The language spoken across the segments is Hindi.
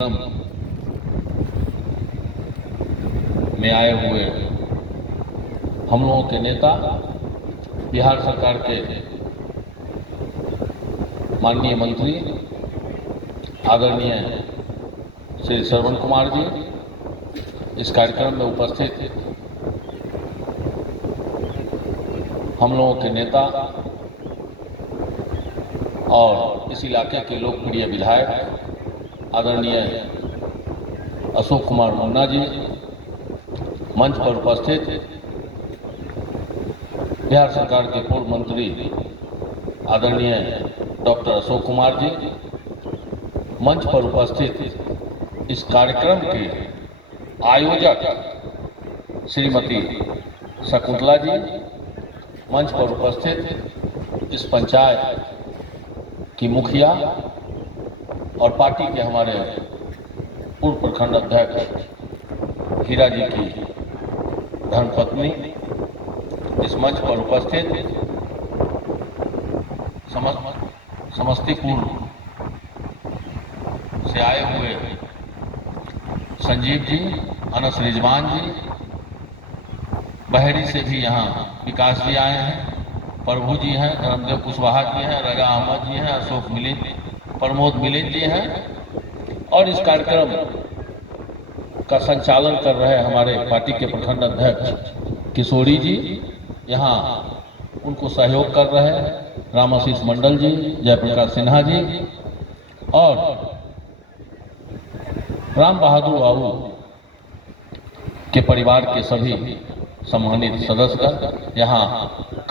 में आए हुए हम लोगों के नेता बिहार सरकार के माननीय मंत्री आदरणीय श्री श्रवण कुमार जी इस कार्यक्रम में उपस्थित हम लोगों के नेता और इस इलाके के लोकप्रिय विधायक आदरणीय अशोक कुमार मुन्ना जी, मंच पर उपस्थित बिहार सरकार के पूर्व मंत्री आदरणीय डॉक्टर अशोक कुमार जी, मंच पर उपस्थित इस कार्यक्रम के आयोजक श्रीमती शकुंतला जी, मंच पर उपस्थित इस पंचायत की मुखिया और पार्टी के हमारे पूर्व प्रखंड अध्यक्ष हीरा जी की धर्मपत्नी, इस मंच पर उपस्थित समस्तीपुर से आए हुए संजीव जी, अनस रिजवान जी, बहेड़ी से भी यहाँ विकास जी आए हैं, प्रभु जी हैं, धर्मदेव कुशवाहा जी हैं, रजा अहमद जी हैं, अशोक मिलिंद, प्रमोद मिलिंद जी हैं और इस कार्यक्रम का संचालन कर रहे हमारे पार्टी के प्रखंड अध्यक्ष किशोरी जी यहाँ उनको सहयोग कर रहे हैं, रामाशीष मंडल जी, जयप्रकाश सिन्हा जी और राम बहादुर बाबू के परिवार के सभी सम्मानित सदस्य, यहाँ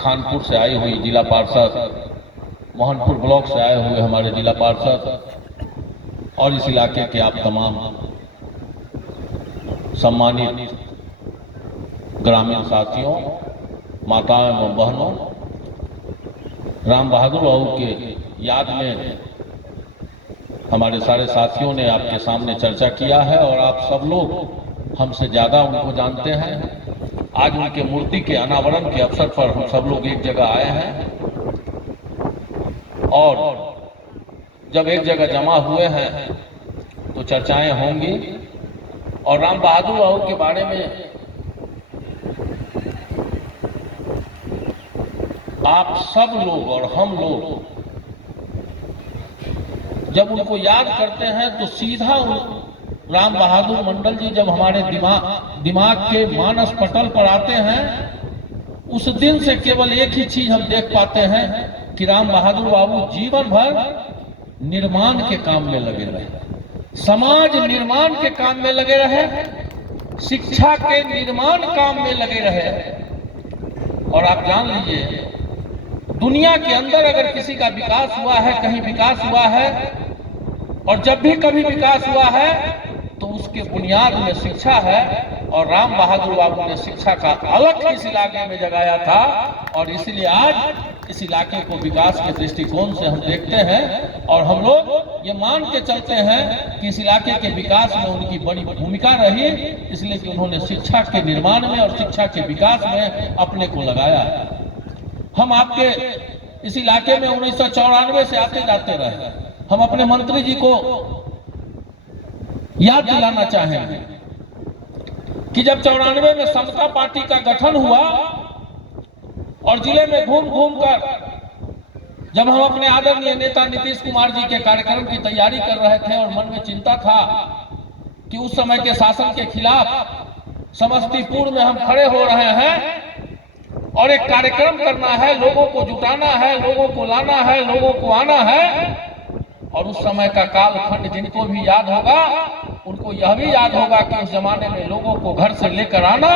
खानपुर से आई हुई जिला पार्षद, मोहनपुर ब्लॉक से आए हुए हमारे जिला पार्षद और इस इलाके के आप तमाम सम्मानित ग्रामीण साथियों, माताओं एवं बहनों, राम बहादुर बाबू के याद में हमारे सारे साथियों ने आपके सामने चर्चा किया है और आप सब लोग हमसे ज़्यादा उनको जानते हैं। आज उनके मूर्ति के अनावरण के अवसर पर हम सब लोग एक जगह आए हैं और जब एक जगह जमा हुए हैं तो चर्चाएं होंगी और राम बहादुर बाबू के बारे में आप सब लोग और हम लोग जब उनको याद करते हैं तो सीधा राम बहादुर मंडल जी जब हमारे दिमाग के मानस पटल पर आते हैं, उस दिन से केवल एक ही चीज हम देख पाते हैं कि राम बहादुर बाबू जीवन भर निर्माण के काम में लगे रहे, समाज निर्माण के काम में लगे रहे, शिक्षा के निर्माण काम में लगे रहे। और आप जान लीजिए, दुनिया के अंदर अगर किसी का विकास हुआ है, कहीं विकास हुआ है और जब भी कभी विकास हुआ है तो उसके बुनियाद में शिक्षा है और राम बहादुर बाबू ने शिक्षा का अलग इस इलाके में जगाया था और इसलिए आज इस इलाके को विकास के दृष्टिकोण से हम देखते हैं और हम लोग ये मान के चलते हैं कि इस इलाके के विकास में उनकी बड़ी भूमिका रही, इसलिए कि उन्होंने शिक्षा के निर्माण में और शिक्षा के विकास में अपने को लगाया। हम आपके इस इलाके में 1994 से आते जाते रहे। हम अपने मंत्री जी को याद दिलाना चाहेंगे कि जब 94 में समता पार्टी का गठन हुआ और जिले में घूम घूम कर जब हम अपने आदरणीय नेता नीतीश कुमार जी के कार्यक्रम की तैयारी कर रहे थे और मन में चिंता था कि उस समय के शासन के खिलाफ समस्तीपुर में हम खड़े हो रहे हैं और एक कार्यक्रम करना है, लोगों को जुटाना है, लोगों को लाना है, लोगों को आना है। और उस समय का कालखंड जिनको भी याद होगा उनको यह भी याद होगा कि उस जमाने में लोगों को घर से लेकर आना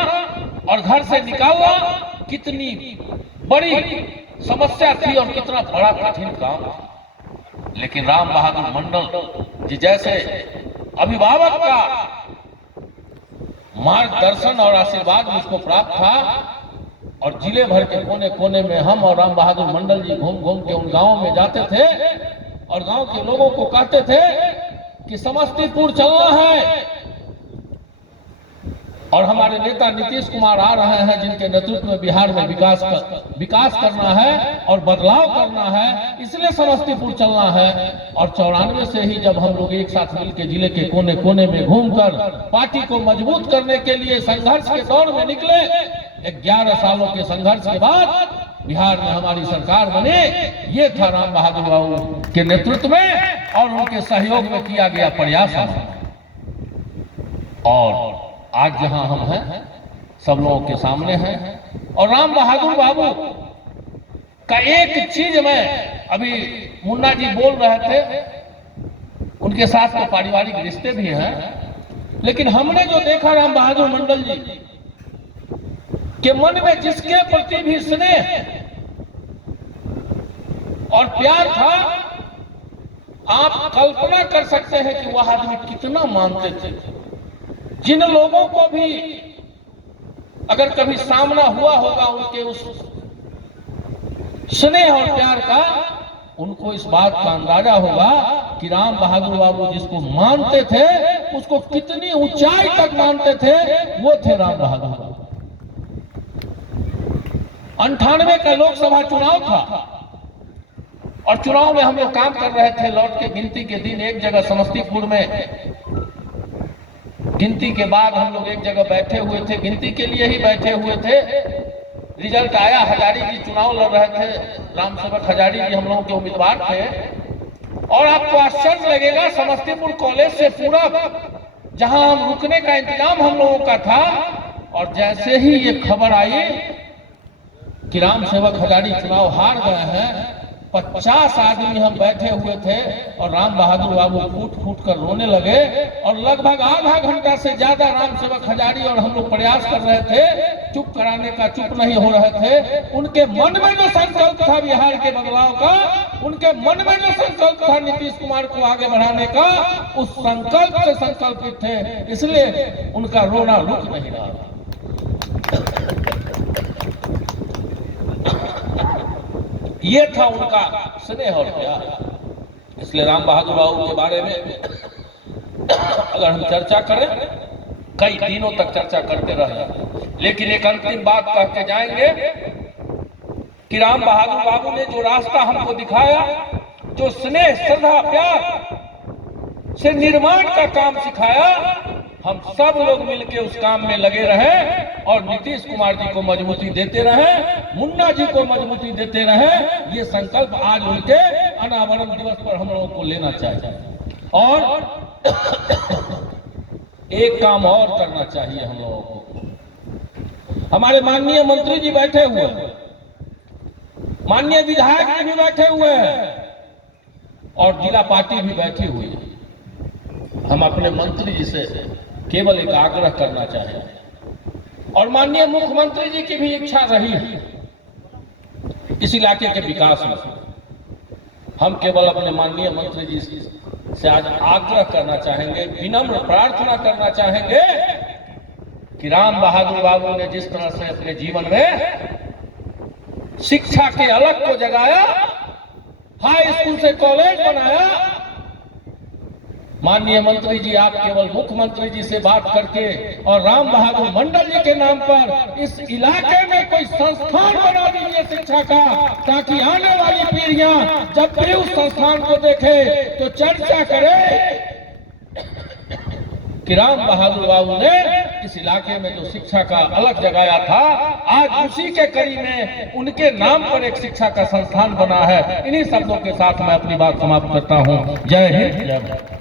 और घर से निकालना कितनी बड़ी समस्या थी और कितना बड़ा कठिन काम था। लेकिन राम बहादुर मंडल जी जैसे अभिभावक का मार्गदर्शन और आशीर्वाद मुझको प्राप्त था और जिले भर के कोने कोने में हम और राम बहादुर मंडल जी घूम घूम के उन गांवों में जाते थे और गांव के लोगों को कहते थे कि समस्तीपुर चलना है, और हमारे नेता नीतीश कुमार आ रहे हैं, जिनके नेतृत्व में बिहार में विकास करना है और बदलाव करना है, इसलिए समस्तीपुर चलना है। और 94 से ही जब हम लोग एक साथ मिलकर जिले के कोने कोने में घूमकर पार्टी को मजबूत करने के लिए संघर्ष के दौर में निकले, 11 सालों के संघर्ष के बाद बिहार में हमारी सरकार बने, ये था राम बहादुर बाबू के नेतृत्व में और उनके सहयोग में किया गया प्रयास। और आज जहां हम हैं सब लोगों के सामने हैं। और राम बहादुर बाबू का एक चीज में अभी मुन्ना जी बोल रहे थे, उनके साथ तो पारिवारिक रिश्ते भी हैं, लेकिन हमने जो देखा राम बहादुर मंडल जी के मन में जिसके प्रति भी स्नेह और प्यार था, आप कल्पना कर सकते हैं कि वह आदमी कितना मानते थे। जिन लोगों को भी अगर कभी सामना हुआ होगा उनके उस स्नेह और प्यार का, उनको इस बात का अंदाजा होगा कि राम बहादुर बाबू जिसको मानते थे उसको कितनी ऊंचाई तक मानते थे, वो थे राम बहादुर बाबू। 98 का लोकसभा चुनाव था और चुनाव में हम लोग काम कर रहे थे। लौट के गिनती के दिन एक जगह समस्तीपुर में गिनती के बाद हम लोग एक जगह बैठे हुए थे, गिनती के लिए ही बैठे हुए थे। रिजल्ट आया, हजारी जी चुनाव लड़ रहे थे, राम सेवक हजारी जी हम लोगों के उम्मीदवार थे। और आपको आश्चर्य लगेगा, समस्तीपुर कॉलेज से पूरा जहां हम रुकने का इंतजाम हम लोगों का था, और जैसे ही ये खबर आई कि राम सेवक हजारी चुनाव हार गए हैं, 50 आदमी हम बैठे हुए थे और राम बहादुर बाबू फूट फूट कर रोने लगे। और लगभग आधा घंटा से ज्यादा राम सेवक हजारी और हम लोग प्रयास कर रहे थे चुप कराने का, चुप नहीं हो रहे थे। उनके मन में जो संकल्प था बिहार के बदलाव का, उनके मन में जो संकल्प था नीतीश कुमार को आगे बढ़ाने का, उस संकल्प से संकल्पित थे, इसलिए उनका रोना रुक नहीं रहा था। ये था उनका स्नेह और प्यार। इसलिए राम बहादुर बाबू के बारे में अगर हम चर्चा करें, कई दिनों तक चर्चा करते रहे, लेकिन एक अंतिम बात कह के जाएंगे कि राम बहादुर बाबू ने जो रास्ता हमको दिखाया, जो स्नेह श्रद्धा प्यार से निर्माण का काम सिखाया, हम सब लोग मिलकर उस काम में लगे रहे और नीतीश कुमार जी को मजबूती देते रहे, मुन्ना जी को मजबूती देते रहे। ये संकल्प आज उनके अनावरण दिवस पर हम लोगों को लेना चाहिए। और एक काम और करना चाहिए हम लोगों को। हमारे माननीय मंत्री जी बैठे हुए हैं, माननीय विधायक जी भी बैठे हुए हैं और जिला पार्टी भी बैठी हुई है। हम अपने मंत्री जी से केवल एक आग्रह करना चाहेंगे, और माननीय मुख्यमंत्री जी की भी इच्छा रही है इस इलाके के विकास में। हम केवल अपने माननीय मंत्री जी से आज आग्रह करना चाहेंगे, विनम्र प्रार्थना करना चाहेंगे कि राम बहादुर बाबू ने जिस तरह से अपने जीवन में शिक्षा के अलग को जगाया, हाई स्कूल से कॉलेज बनाया, माननीय मंत्री जी आप केवल मुख्यमंत्री जी से बात करके और राम बहादुर मंडल जी के नाम पर इस इलाके में कोई संस्थान बना दीजिए शिक्षा का, ताकि आने वाली पीढ़ियां जब भी उस संस्थान को देखे तो चर्चा करे कि राम बहादुर बाबू ने इस इलाके में जो शिक्षा का अलग जगाया था, आज उसी के कड़ी में उनके नाम पर एक शिक्षा का संस्थान बना है। इन्हीं शब्दों के साथ मैं अपनी बात समाप्त करता हूं। जय हिंद, जय भारत।